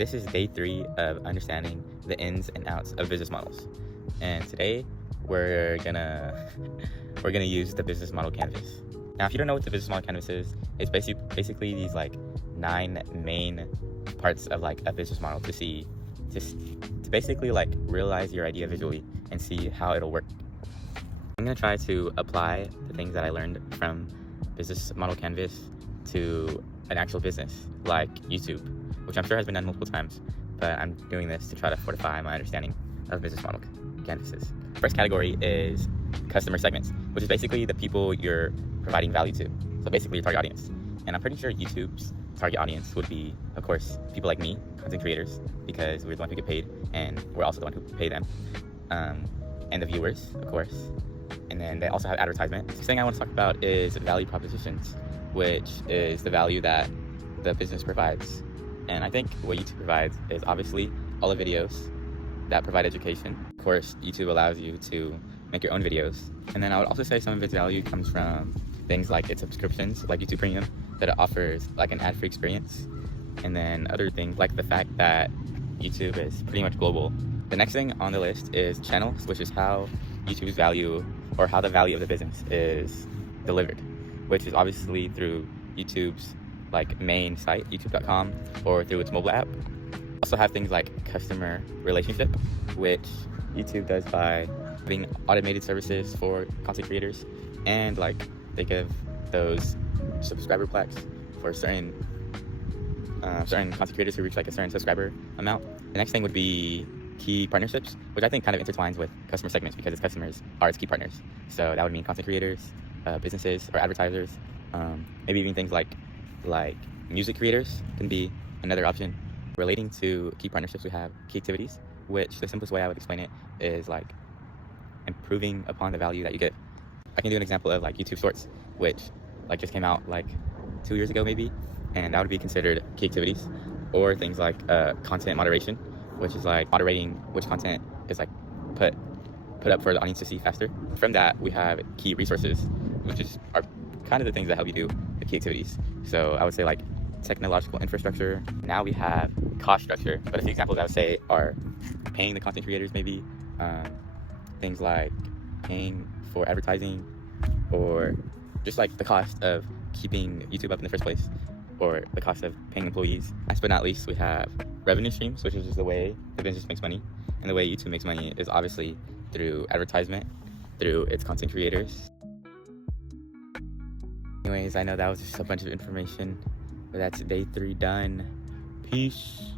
This is day 3 of understanding the ins and outs of business models. And today we're gonna we're gonna use the business model canvas. Now, if you don't know what the business model canvas is, it's basically these like 9 main parts of like a business model to see, just to basically like realize your idea visually and see how it'll work. I'm gonna try to apply the things that I learned from business model canvas to an actual business like YouTube, which I'm sure has been done multiple times, but I'm doing this to try to fortify my understanding of business model canvases. First category is customer segments, which is basically the people you're providing value to. So basically your target audience. And I'm pretty sure YouTube's target audience would be, of course, people like me, content creators, because we're the one who get paid and we're also the one who pay them. And the viewers, of course. And then they also have advertisement. The thing I want to talk about is value propositions, which is the value that the business provides. And I think what YouTube provides is obviously all the videos that provide education. Of course, YouTube allows you to make your own videos. And then I would also say some of its value comes from things like its subscriptions, like YouTube Premium, that it offers like an ad-free experience. And then other things like the fact that YouTube is pretty much global. The next thing on the list is channels, which is how YouTube's value, or how the value of the business is delivered, which is obviously through YouTube's like main site, youtube.com, or through its mobile app. Also have things like customer relationship, which YouTube does by having automated services for content creators, and like they give those subscriber plaques for certain content creators who reach like a certain subscriber amount. The next thing would be key partnerships, which I think kind of intertwines with customer segments because its customers are its key partners. So that would mean content creators, businesses or advertisers, maybe even things like music creators can be another option. Relating to key partnerships, we have key activities, which the simplest way I would explain it is like improving upon the value that you give. I can do an example of like YouTube Shorts, which like just came out like 2 years ago maybe, and that would be considered key activities. Or things like content moderation, which is like moderating which content is like put up for the audience to see faster. From that, we have key resources, which are kind of the things that help you do the key activities. So I would say like technological infrastructure. Now we have cost structure, but a few examples I would say are paying the content creators, maybe things like paying for advertising, or just like the cost of keeping YouTube up in the first place, or the cost of paying employees. Last but not least, we have revenue streams, which is just the way the business makes money. And the way YouTube makes money is obviously through advertisement, through its content creators. Anyways, I know that was just a bunch of information, but that's day 3 done. Peace.